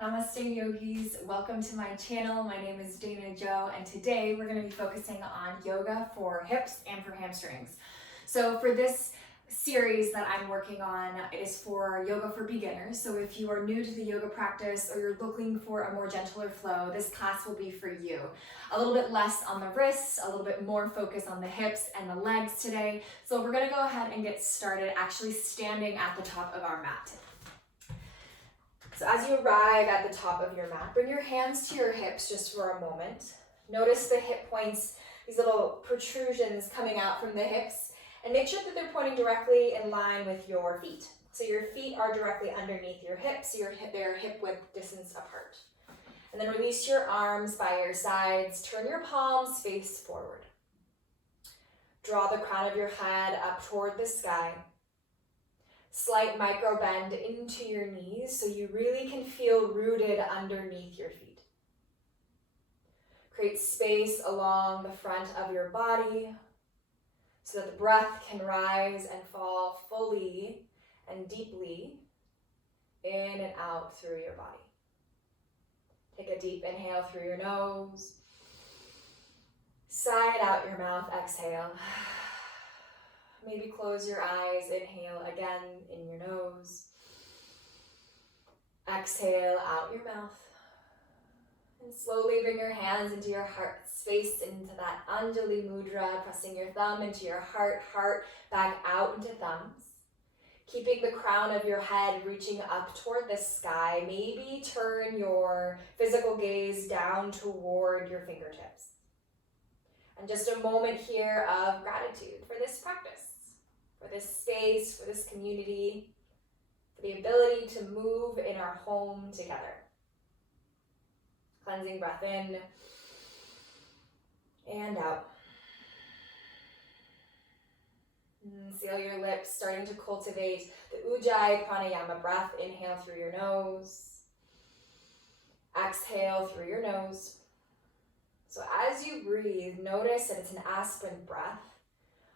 Namaste yogis, welcome to my channel. My name is Dana Jo and today we're going to be focusing on yoga for hips and for hamstrings. So for this series that I'm working on, it is for yoga for beginners. So if you are new to the yoga practice or you're looking for a more gentler flow, this class will be for you. A little bit less on the wrists, a little bit more focus on the hips and the legs today. So we're going to go ahead and get started actually standing at the top of our mat. So as you arrive at the top of your mat, bring your hands to your hips just for a moment. Notice the hip points, these little protrusions coming out from the hips, and make sure that they're pointing directly in line with your feet. So your feet are directly underneath your hips, so they're hip width distance apart. And then release your arms by your sides. Turn your palms face forward. Draw the crown of your head up toward the sky. Slight micro bend into your knees so you really can feel rooted underneath your feet. Create space along the front of your body so that the breath can rise and fall fully and deeply in and out through your body. Take a deep inhale through your nose. Sigh out your mouth, exhale. Maybe close your eyes, inhale again in your nose. Exhale out your mouth. And slowly bring your hands into your heart space, into that Anjali Mudra, pressing your thumb into your heart, back out into thumbs. Keeping the crown of your head reaching up toward the sky. Maybe turn your physical gaze down toward your fingertips. And just a moment here of gratitude for this practice. For this space, for this community, for the ability to move in our home together. Cleansing breath in and out. And seal your lips, starting to cultivate the Ujjayi Pranayama breath. Inhale through your nose. Exhale through your nose. So as you breathe, notice that it's an aspirin breath.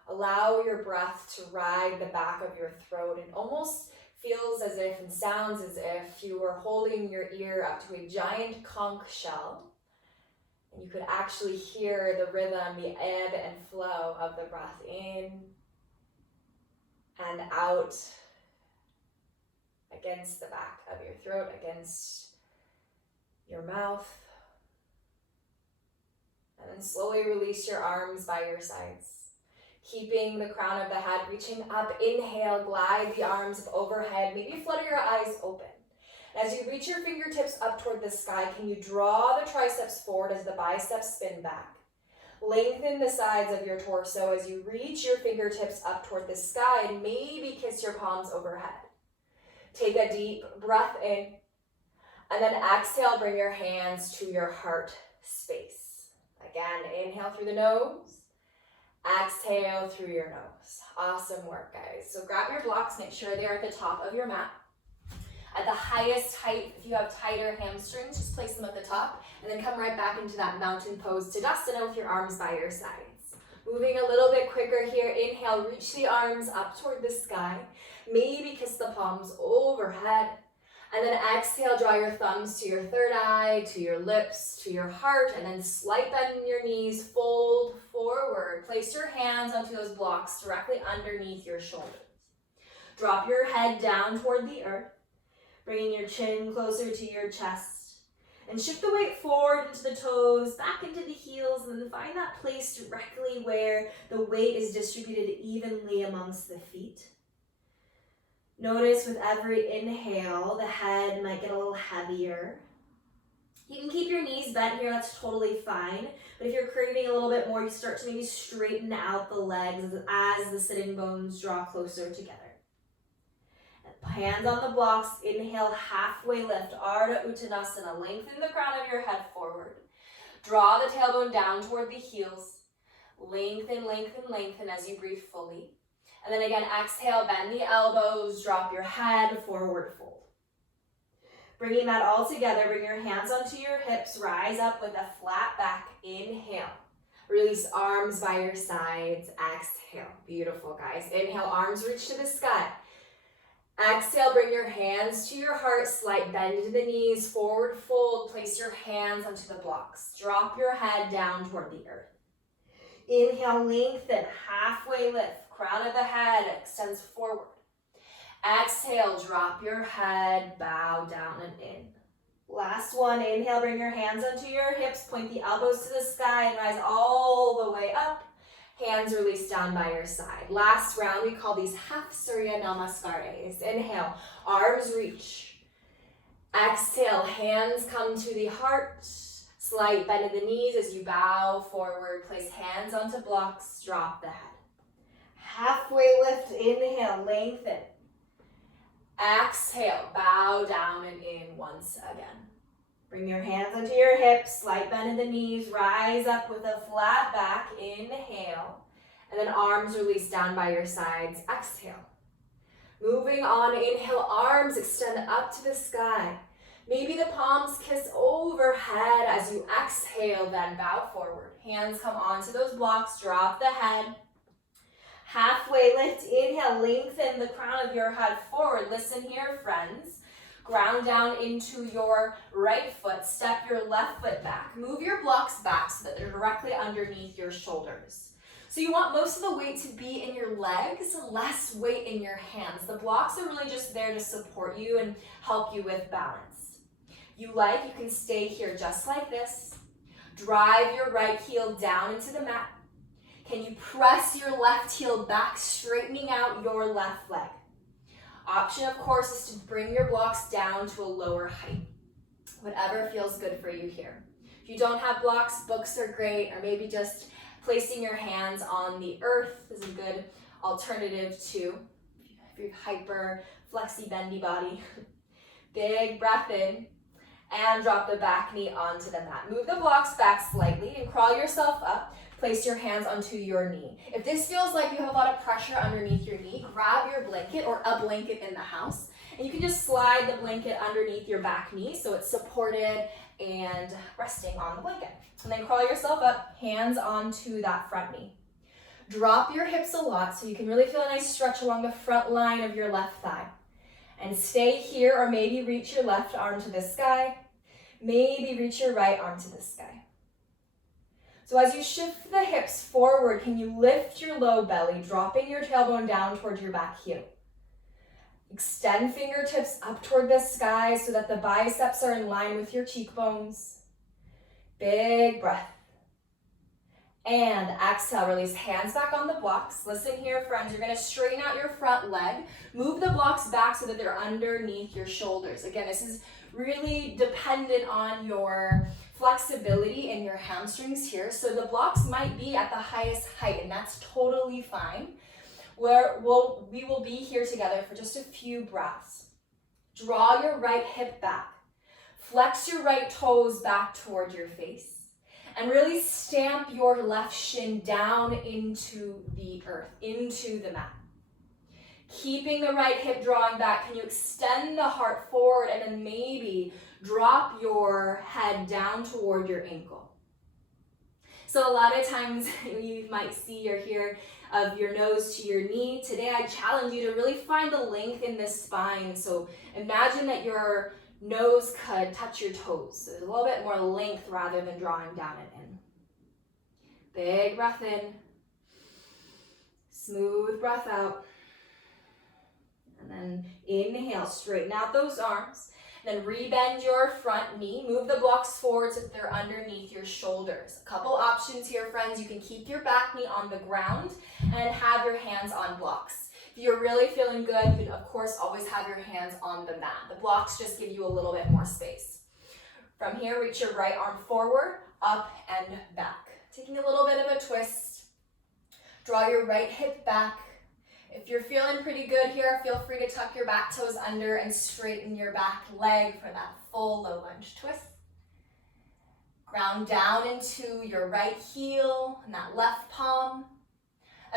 Allow your breath to ride the back of your throat. It almost feels as if and sounds as if you were holding your ear up to a giant conch shell. And you could actually hear the rhythm, the ebb and flow of the breath in and out against the back of your throat, against your mouth. And then slowly release your arms by your sides. Keeping the crown of the head reaching up, inhale, glide the arms up overhead. Maybe flutter your eyes open. And as you reach your fingertips up toward the sky, can you draw the triceps forward as the biceps spin back? Lengthen the sides of your torso as you reach your fingertips up toward the sky and maybe kiss your palms overhead. Take a deep breath in and then exhale, bring your hands to your heart space. Again, inhale through the nose. Exhale through your nose. Awesome work, guys. So grab your blocks, make sure they're at the top of your mat. At the highest height, if you have tighter hamstrings, just place them at the top and then come right back into that mountain pose Tadasana with your arms by your sides. Moving a little bit quicker here. Inhale, reach the arms up toward the sky. Maybe kiss the palms overhead. And then exhale, draw your thumbs to your third eye, to your lips, to your heart, and then slight bend in your knees, fold forward. Place your hands onto those blocks directly underneath your shoulders. Drop your head down toward the earth, bringing your chin closer to your chest. And shift the weight forward into the toes, back into the heels, and then find that place directly where the weight is distributed evenly amongst the feet. Notice with every inhale, the head might get a little heavier. You can keep your knees bent here, that's totally fine. But if you're craving a little bit more, you start to maybe straighten out the legs as the sitting bones draw closer together. Hands on the blocks, inhale, halfway lift, Ardha Uttanasana. Lengthen the crown of your head forward. Draw the tailbone down toward the heels. Lengthen, lengthen, lengthen as you breathe fully. And then again, exhale, bend the elbows, drop your head, forward fold. Bringing that all together, bring your hands onto your hips, rise up with a flat back, inhale. Release arms by your sides, exhale. Beautiful, guys. Inhale, arms reach to the sky. Exhale, bring your hands to your heart, slight bend into the knees, forward fold, place your hands onto the blocks. Drop your head down toward the earth. Inhale, lengthen, halfway lift, crown of the head extends forward. Exhale, drop your head, bow down and in. Last one, inhale, bring your hands onto your hips, point the elbows to the sky and rise all the way up. Hands release down by your side. Last round, we call these half Surya Namaskaras. Inhale, arms reach. Exhale, hands come to the heart. Slight bend in the knees as you bow forward. Place hands onto blocks, drop the head. Halfway lift, inhale, lengthen. Exhale, bow down and in once again. Bring your hands onto your hips, slight bend in the knees, rise up with a flat back, inhale, and then arms release down by your sides, exhale. Moving on, inhale, arms extend up to the sky. Maybe the palms kiss overhead as you exhale, then bow forward. Hands come onto those blocks, drop the head. Halfway lift, inhale, lengthen the crown of your head forward. Listen here, friends. Ground down into your right foot. Step your left foot back. Move your blocks back so that they're directly underneath your shoulders. So you want most of the weight to be in your legs, less weight in your hands. The blocks are really just there to support you and help you with balance. You can stay here just like this. Drive your right heel down into the mat. Can you press your left heel back, straightening out your left leg? Option, of course, is to bring your blocks down to a lower height. Whatever feels good for you here. If you don't have blocks, books are great, or maybe just placing your hands on the earth is a good alternative too. If you're hyper, flexy, bendy body. Big breath in. And drop the back knee onto the mat. Move the blocks back slightly and crawl yourself up. Place your hands onto your knee. If this feels like you have a lot of pressure underneath your knee, grab your blanket or a blanket in the house. And you can just slide the blanket underneath your back knee so it's supported and resting on the blanket. And then crawl yourself up, hands onto that front knee. Drop your hips a lot so you can really feel a nice stretch along the front line of your left thigh. And stay here, or maybe reach your left arm to the sky. Maybe reach your right arm to the sky. So as you shift the hips forward, can you lift your low belly, dropping your tailbone down towards your back heel? Extend fingertips up toward the sky so that the biceps are in line with your cheekbones. Big breath. And exhale, release hands back on the blocks. Listen here, friends, you're gonna straighten out your front leg. Move the blocks back so that they're underneath your shoulders. Again, this is really dependent on your flexibility in your hamstrings here. So the blocks might be at the highest height, and that's totally fine. We will be here together for just a few breaths. Draw your right hip back. Flex your right toes back toward your face. And really stamp your left shin down into the earth, into the mat. Keeping the right hip drawing back, can you extend the heart forward and then maybe drop your head down toward your ankle? So a lot of times you might see or hear of your nose to your knee. Today I challenge you to really find the length in this spine. So imagine that your nose could touch your toes. So there's a little bit more length rather than drawing down and in. Big breath in. Smooth breath out. And then inhale, straighten out those arms. Then rebend your front knee. Move the blocks forward so that they're underneath your shoulders. A couple options here, friends. You can keep your back knee on the ground and have your hands on blocks. If you're really feeling good, you can, of course, always have your hands on the mat. The blocks just give you a little bit more space. From here, reach your right arm forward, up and back. Taking a little bit of a twist. Draw your right hip back. If you're feeling pretty good here, feel free to tuck your back toes under and straighten your back leg for that full low lunge twist. Ground down into your right heel and that left palm.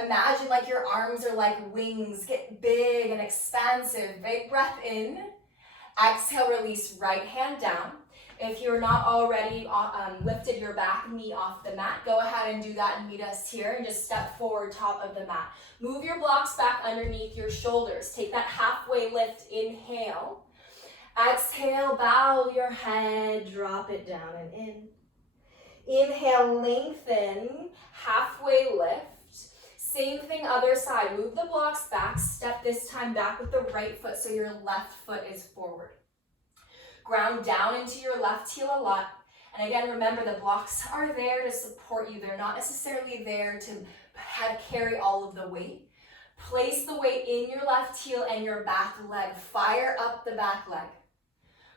Imagine like your arms are like wings. Get big and expansive. Big breath in. Exhale, release right hand down. If you're not already lifted your back knee off the mat, go ahead and do that and meet us here and just step forward top of the mat. Move your blocks back underneath your shoulders. Take that halfway lift, inhale. Exhale, bow your head, drop it down and in. Inhale, lengthen, halfway lift. Same thing, other side. Move the blocks back, step this time back with the right foot so your left foot is forward. Ground down into your left heel a lot. And again, remember the blocks are there to support you. They're not necessarily there to carry all of the weight. Place the weight in your left heel and your back leg. Fire up the back leg.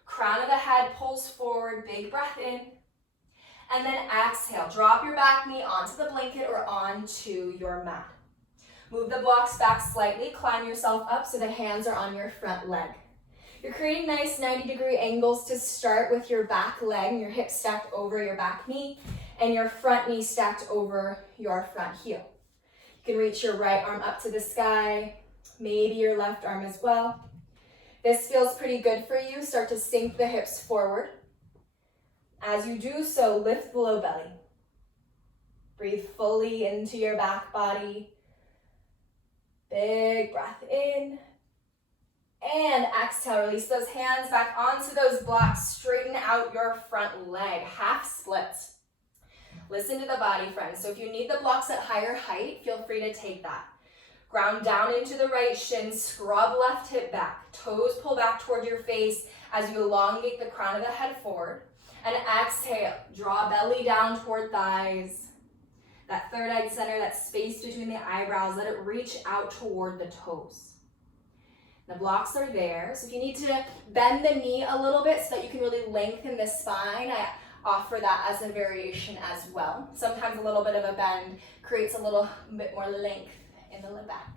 Crown of the head pulls forward, big breath in. And then exhale, drop your back knee onto the blanket or onto your mat. Move the blocks back slightly, climb yourself up so the hands are on your front leg. You're creating nice 90-degree angles to start with your back leg and your hips stacked over your back knee and your front knee stacked over your front heel. You can reach your right arm up to the sky, maybe your left arm as well. This feels pretty good for you. Start to sink the hips forward. As you do so, lift the low belly. Breathe fully into your back body. Big breath in. And exhale, release those hands back onto those blocks. Straighten out your front leg, half split. Listen to the body, friends. So if you need the blocks at higher height, feel free to take that. Ground down into the right shin, scrub left hip back. Toes pull back toward your face as you elongate the crown of the head forward. And exhale, draw belly down toward thighs. That third eye center, that space between the eyebrows, let it reach out toward the toes. The blocks are there, so if you need to bend the knee a little bit so that you can really lengthen the spine, I offer that as a variation as well. Sometimes a little bit of a bend creates a little bit more length in the back.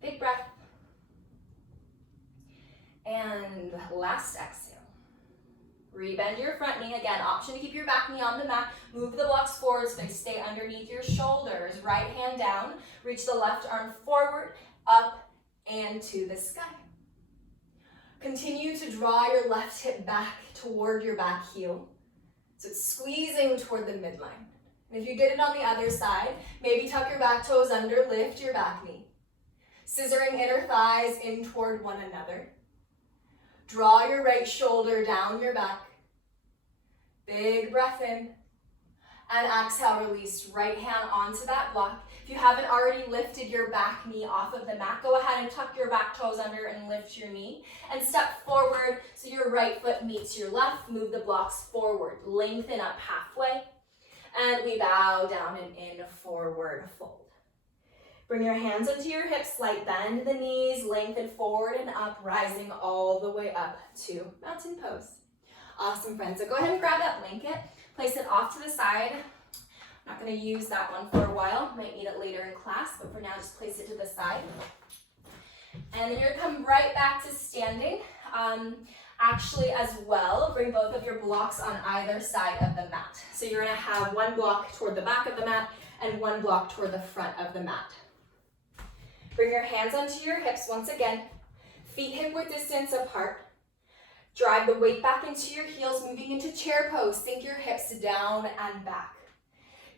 Big breath. And last exhale. Rebend your front knee. Again, option to keep your back knee on the mat. Move the blocks forward so they stay underneath your shoulders. Right hand down. Reach the left arm forward, up, and to the sky. Continue to draw your left hip back toward your back heel. So it's squeezing toward the midline. And if you did it on the other side, maybe tuck your back toes under, lift your back knee. Scissoring inner thighs in toward one another. Draw your right shoulder down your back. Big breath in. And exhale, release right hand onto that block. If you haven't already lifted your back knee off of the mat, go ahead and tuck your back toes under and lift your knee. And step forward so your right foot meets your left. Move the blocks forward. Lengthen up halfway. And we bow down and in, forward fold. Bring your hands into your hips, slight bend the knees, lengthen forward and up, rising all the way up to mountain pose. Awesome, friends. So go ahead and grab that blanket, place it off to the side. I'm not going to use that one for a while. Might need it later in class, but for now, just place it to the side. And then you're going to come right back to standing. Actually, as well, bring both of your blocks on either side of the mat. So you're going to have one block toward the back of the mat and one block toward the front of the mat. Bring your hands onto your hips once again. Feet hip-width distance apart. Drive the weight back into your heels, moving into chair pose. Sink your hips down and back.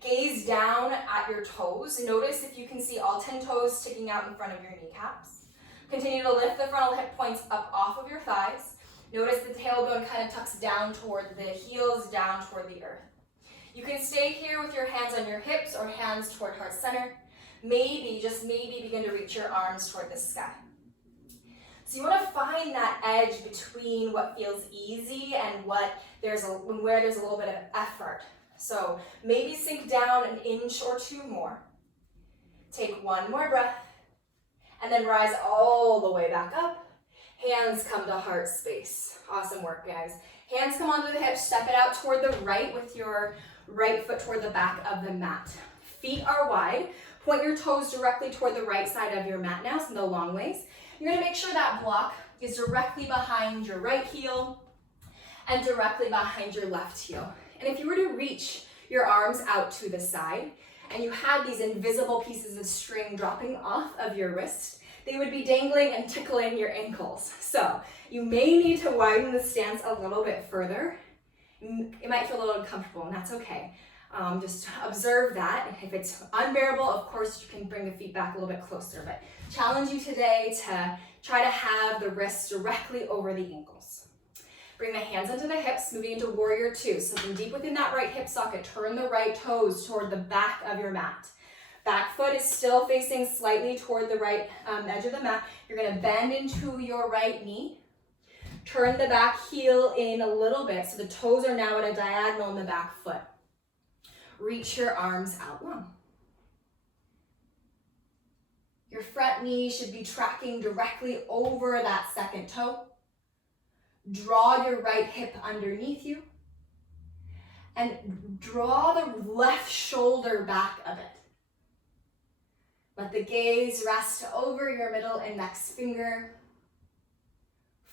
Gaze down at your toes. Notice if you can see all 10 toes sticking out in front of your kneecaps. Continue to lift the frontal hip points up off of your thighs. Notice the tailbone kind of tucks down toward the heels, down toward the earth. You can stay here with your hands on your hips or hands toward heart center. Maybe, just maybe, begin to reach your arms toward the sky. So you want to find that edge between what feels easy and where there's a little bit of effort. So maybe sink down an inch or two more. Take one more breath. And then rise all the way back up. Hands come to heart space. Awesome work, guys. Hands come onto the hips. Step it out toward the right with your right foot toward the back of the mat. Feet are wide. Point your toes directly toward the right side of your mat now, so no long ways. You're going to make sure that block is directly behind your right heel and directly behind your left heel. And if you were to reach your arms out to the side and you had these invisible pieces of string dropping off of your wrist, they would be dangling and tickling your ankles. So you may need to widen the stance a little bit further. It might feel a little uncomfortable, and that's okay. Just observe that. If it's unbearable, of course, you can bring the feet back a little bit closer, but challenge you today to try to have the wrists directly over the ankles. Bring the hands into the hips, moving into warrior two. So from deep within that right hip socket, turn the right toes toward the back of your mat. Back foot is still facing slightly toward the right edge of the mat. You're gonna bend into your right knee. Turn the back heel in a little bit so the toes are now at a diagonal in the back foot. Reach your arms out long. Your front knee should be tracking directly over that second toe. Draw your right hip underneath you and draw the left shoulder back a bit. Let the gaze rest over your middle index finger.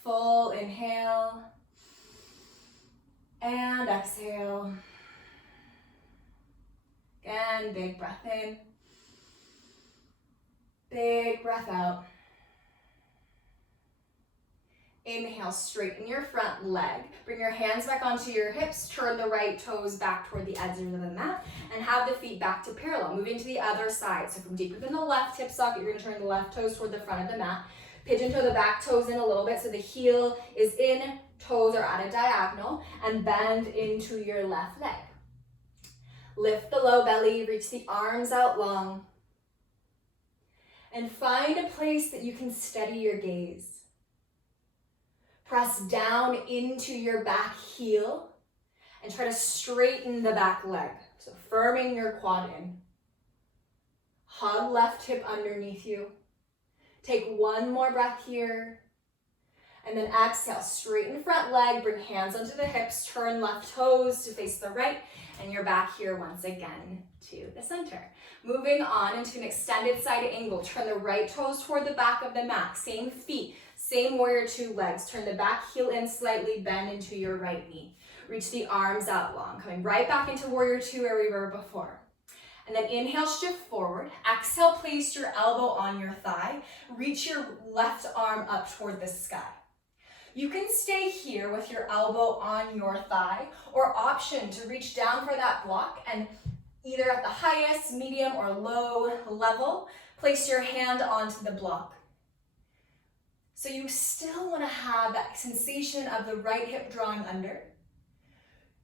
Full inhale and exhale. Again, big breath in. Big breath out. Inhale, straighten your front leg. Bring your hands back onto your hips. Turn the right toes back toward the edges of the mat and have the feet back to parallel. Moving to the other side. So from deep within the left hip socket, you're going to turn the left toes toward the front of the mat. Pigeon toe the back toes in a little bit so the heel is in, toes are at a diagonal, and bend into your left leg. Lift the low belly, reach the arms out long, and find a place that you can steady your gaze. Press down into your back heel and try to straighten the back leg. So firming your quad in. Hug left hip underneath you. Take one more breath here. And then exhale, straighten front leg, bring hands onto the hips, turn left toes to face the right, and you're back here once again to the center. Moving on into an extended side angle, turn the right toes toward the back of the mat, same feet, same warrior two legs, turn the back heel in slightly, bend into your right knee. Reach the arms out long, coming right back into warrior two where we were before. And then inhale, shift forward. Exhale, place your elbow on your thigh. Reach your left arm up toward the sky. You can stay here with your elbow on your thigh, or option to reach down for that block and either at the highest, medium, or low level, place your hand onto the block. So you still want to have that sensation of the right hip drawing under.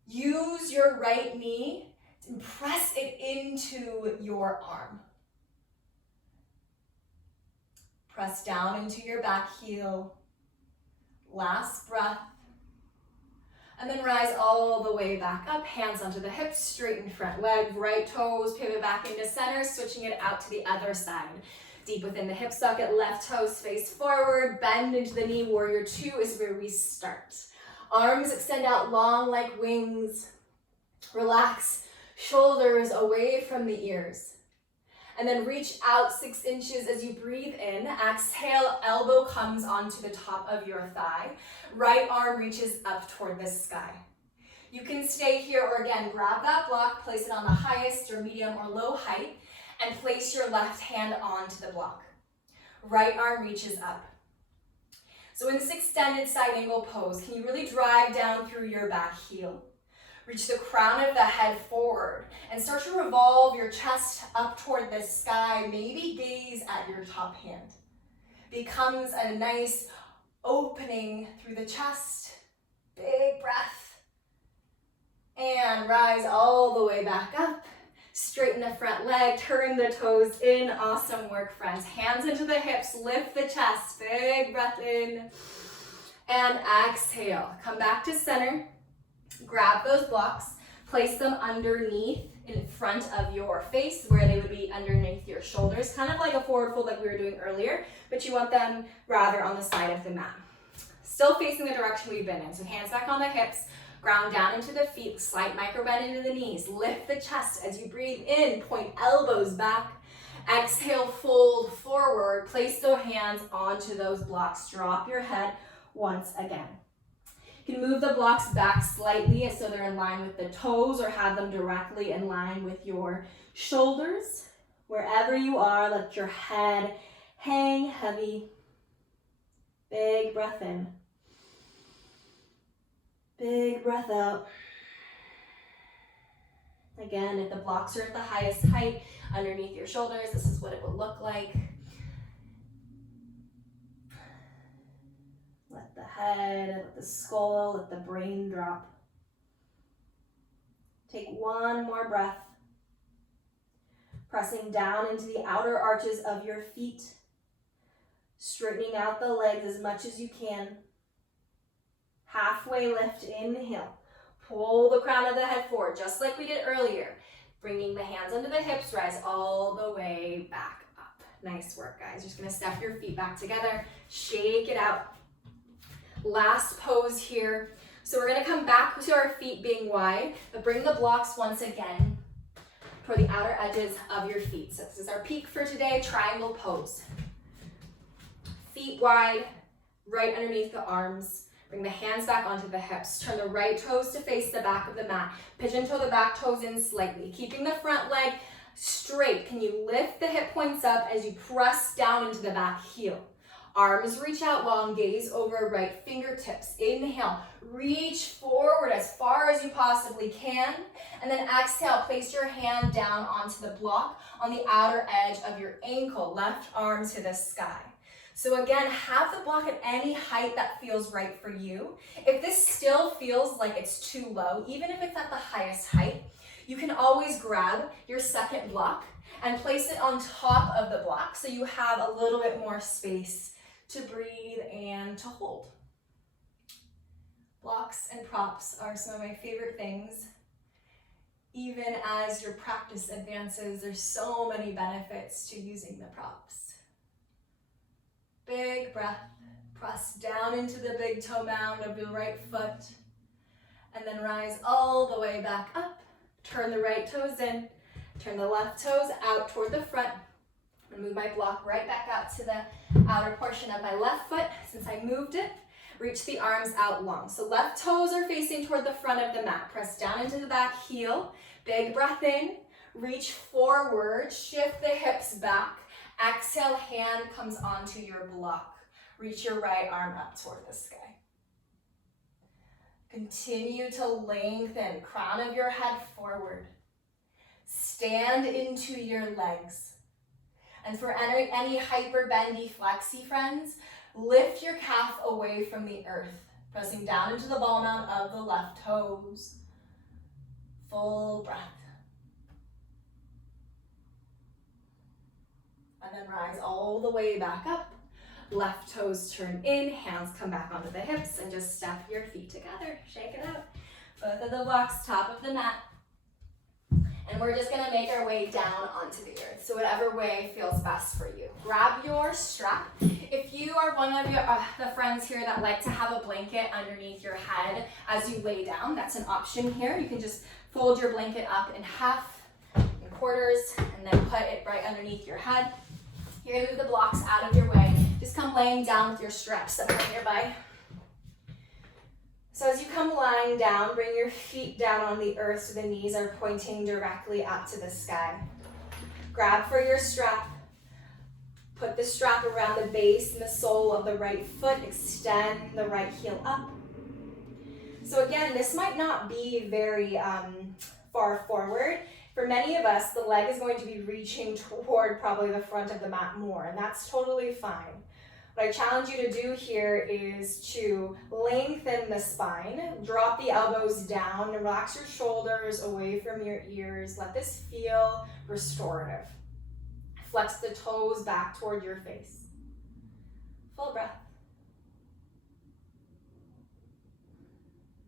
Use your right knee and press it into your arm. Press down into your back heel. Last breath. And then rise all the way back up. Hands onto the hips, straighten front leg, right toes, pivot back into center, switching it out to the other side. Deep within the hip socket, left toes face forward, bend into the knee. Warrior two is where we start. Arms extend out long like wings. Relax, shoulders away from the ears. And then reach out 6 inches as you breathe in. Exhale, elbow comes onto the top of your thigh. Right arm reaches up toward the sky. You can stay here, or again, grab that block, place it on the highest or medium or low height, and place your left hand onto the block. Right arm reaches up. So in this extended side angle pose, can you really drive down through your back heel? Reach the crown of the head forward and start to revolve your chest up toward the sky. Maybe gaze at your top hand. Becomes a nice opening through the chest. Big breath. And rise all the way back up. Straighten the front leg, turn the toes in. Awesome work, friends. Hands into the hips, lift the chest. Big breath in. And exhale. Come back to center. Grab those blocks, place them underneath in front of your face where they would be underneath your shoulders, kind of like a forward fold like we were doing earlier, but you want them rather on the side of the mat. Still facing the direction we've been in. So hands back on the hips, ground down into the feet, slight micro bend into the knees. Lift the chest as you breathe in, point elbows back. Exhale, fold forward, place those hands onto those blocks. Drop your head once again. You can move the blocks back slightly so they're in line with the toes, or have them directly in line with your shoulders. Wherever you are, let your head Hang heavy. Big breath in. Big breath out. Again, if the blocks are at the highest height underneath your shoulders, this is what it would look like. Let the head, let the skull, let the brain drop. Take one more breath. Pressing down into the outer arches of your feet. Straightening out the legs as much as you can. Halfway lift, inhale. Pull the crown of the head forward, just like we did earlier. Bringing the hands under the hips, rise all the way back up. Nice work, guys. You're just gonna step your feet back together, shake it out. Last pose here. So we're gonna come back to our feet being wide, but bring the blocks once again for the outer edges of your feet. So this is our peak for today, triangle pose. Feet wide, right underneath the arms. Bring the hands back onto the hips. Turn the right toes to face the back of the mat. Pigeon toe the back toes in slightly. Keeping the front leg straight. Can you lift the hip points up as you press down into the back heel? Arms reach out long, gaze over right fingertips. Inhale, reach forward as far as you possibly can. And then exhale, place your hand down onto the block on the outer edge of your ankle. Left arm to the sky. So again, have the block at any height that feels right for you. If this still feels like it's too low, even if it's at the highest height, you can always grab your second block and place it on top of the block so you have a little bit more space to breathe and to hold. Blocks and props are some of my favorite things. Even as your practice advances, there's so many benefits to using the props. Big breath, press down into the big toe mound of your right foot, and then rise all the way back up. Turn the right toes in, turn the left toes out toward the front, and move my block right back out to the outer portion of my left foot. Since I moved it, reach the arms out long. So left toes are facing toward the front of the mat. Press down into the back heel, big breath in, reach forward, shift the hips back. Exhale, hand comes onto your block. Reach your right arm up toward the sky. Continue to lengthen, crown of your head forward. Stand into your legs. And for any hyper bendy flexy friends, lift your calf away from the earth, pressing down into the ball mount of the left toes. Full breath. And then rise all the way back up. Left toes turn in, hands come back onto the hips, and just step your feet together. Shake it out. Both of the blocks, top of the mat. And we're just gonna make our way down onto the earth. So whatever way feels best for you. Grab your strap. If you are one of the friends here that like to have a blanket underneath your head as you lay down, that's an option here. You can just fold your blanket up in half, in quarters, and then put it right underneath your head. You're gonna move the blocks out of your way. Just come laying down with your straps that are nearby. So as you come lying down, bring your feet down on the earth so the knees are pointing directly up to the sky. Grab for your strap. Put the strap around the base and the sole of the right foot. Extend the right heel up. So again, this might not be very far forward. For many of us, the leg is going to be reaching toward probably the front of the mat more, and that's totally fine. What I challenge you to do here is to lengthen the spine, drop the elbows down, and relax your shoulders away from your ears. Let this feel restorative. Flex the toes back toward your face. Full breath.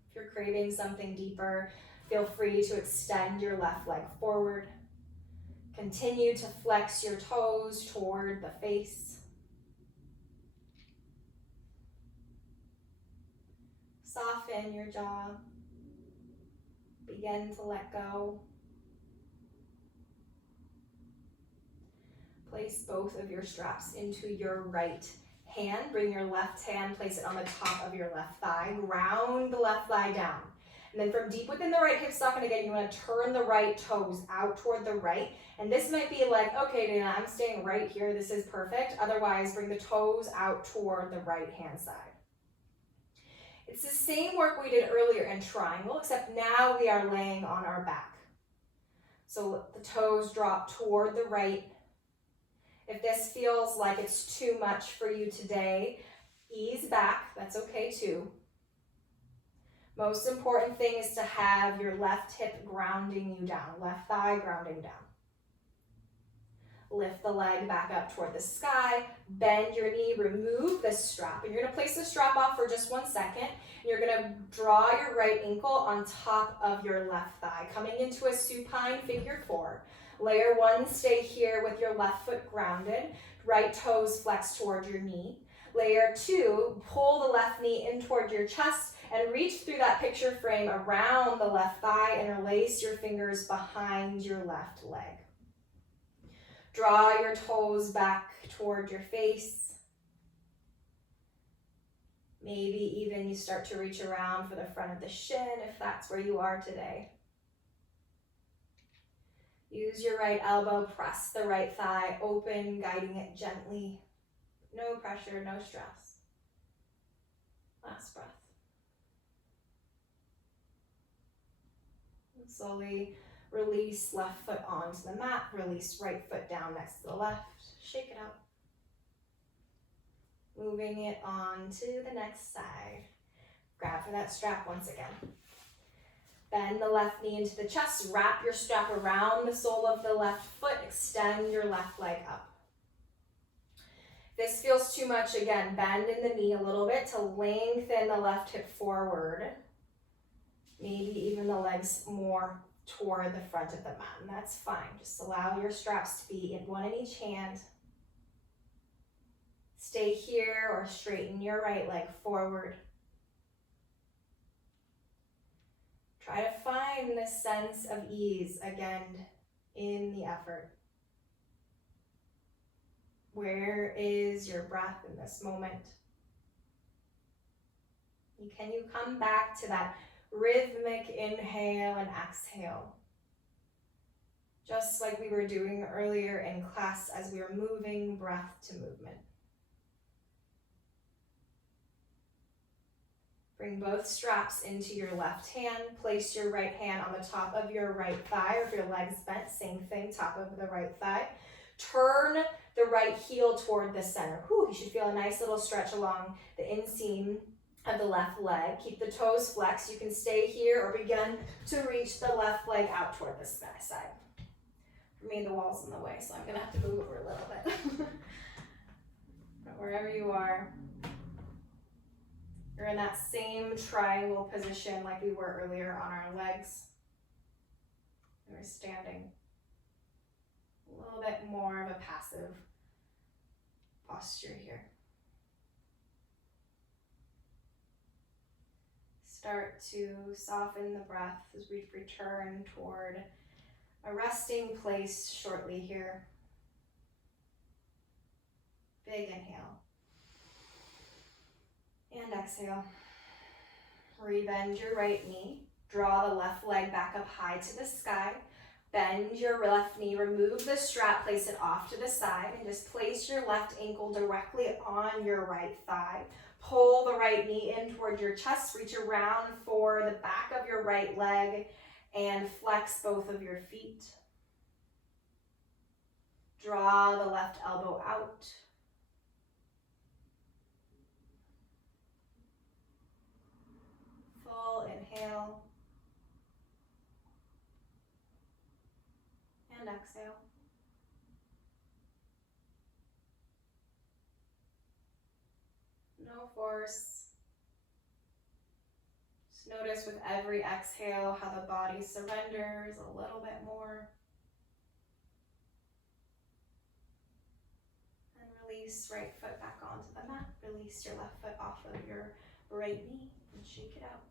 If you're craving something deeper, feel free to extend your left leg forward. Continue to flex your toes toward the face. Soften your jaw. Begin to let go. Place both of your straps into your right hand. Bring your left hand, place it on the top of your left thigh. Ground the left thigh down. And then from deep within the right hip socket, again, you want to turn the right toes out toward the right. And this might be like, okay, Dana, I'm staying right here. This is perfect. Otherwise, bring the toes out toward the right hand side. It's the same work we did earlier in triangle, except now we are laying on our back. So the toes drop toward the right. If this feels like it's too much for you today, ease back. That's okay too. Most important thing is to have your left hip grounding you down, left thigh grounding down. Lift the leg back up toward the sky, bend your knee, remove the strap. And you're gonna place the strap off for just 1 second. You're gonna draw your right ankle on top of your left thigh, coming into a supine figure 4. Layer 1, stay here with your left foot grounded, right toes flex toward your knee. Layer 2, pull the left knee in toward your chest and reach through that picture frame around the left thigh, interlace your fingers behind your left leg. Draw your toes back toward your face. Maybe even you start to reach around for the front of the shin if that's where you are today. Use your right elbow, press the right thigh open, guiding it gently. No pressure, no stress. Last breath. And slowly release left foot onto the mat, release right foot down next to the left. Shake it out. Moving it on to the next side. Grab for that strap once again. Bend the left knee into the chest, wrap your strap around the sole of the left foot, extend your left leg up. If this feels too much, again, bend in the knee a little bit to lengthen the left hip forward. Maybe even the legs more toward the front of the mat, and that's fine. Just allow your straps to be in one in each hand. Stay here or straighten your right leg forward. Try to find this sense of ease again in the effort. Where is your breath in this moment? Can you come back to that rhythmic inhale and exhale? Just like we were doing earlier in class as we were moving breath to movement. Bring both straps into your left hand. Place your right hand on the top of your right thigh, or if your leg's bent, same thing, top of the right thigh. Turn the right heel toward the center. Whew, you should feel a nice little stretch along the inseam of the left leg. Keep the toes flexed. You can stay here or begin to reach the left leg out toward the side. For me, the wall's in the way, so I'm gonna have to move over a little bit. But wherever you are, you're in that same triangle position like we were earlier on our legs. We're standing. A little bit more of a passive posture here. Start to soften the breath as we return toward a resting place shortly here. Big inhale. And exhale. Rebend your right knee. Draw the left leg back up high to the sky. Bend your left knee, remove the strap, place it off to the side, and just place your left ankle directly on your right thigh. Pull the right knee in toward your chest, reach around for the back of your right leg, and flex both of your feet. Draw the left elbow out. Full inhale. And exhale. No force. Just notice with every exhale how the body surrenders a little bit more. And release right foot back onto the mat. Release your left foot off of your right knee and shake it out.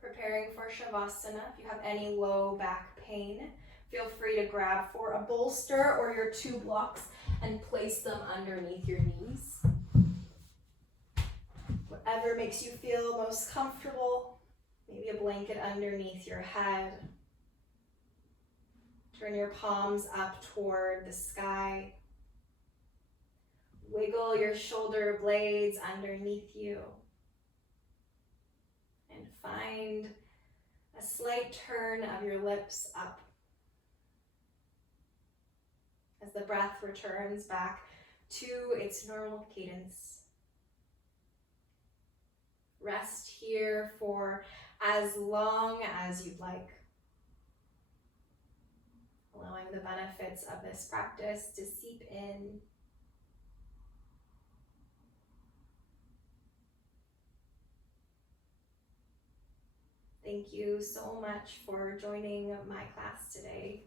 Preparing for Shavasana. If you have any low back pain, feel free to grab for a bolster or your 2 blocks and place them underneath your knees. Whatever makes you feel most comfortable. Maybe a blanket underneath your head. Turn your palms up toward the sky. Wiggle your shoulder blades underneath you. And find a slight turn of your lips up as the breath returns back to its normal cadence. Rest here for as long as you'd like, allowing the benefits of this practice to seep in. Thank you so much for joining my class today.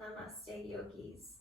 Namaste, yogis.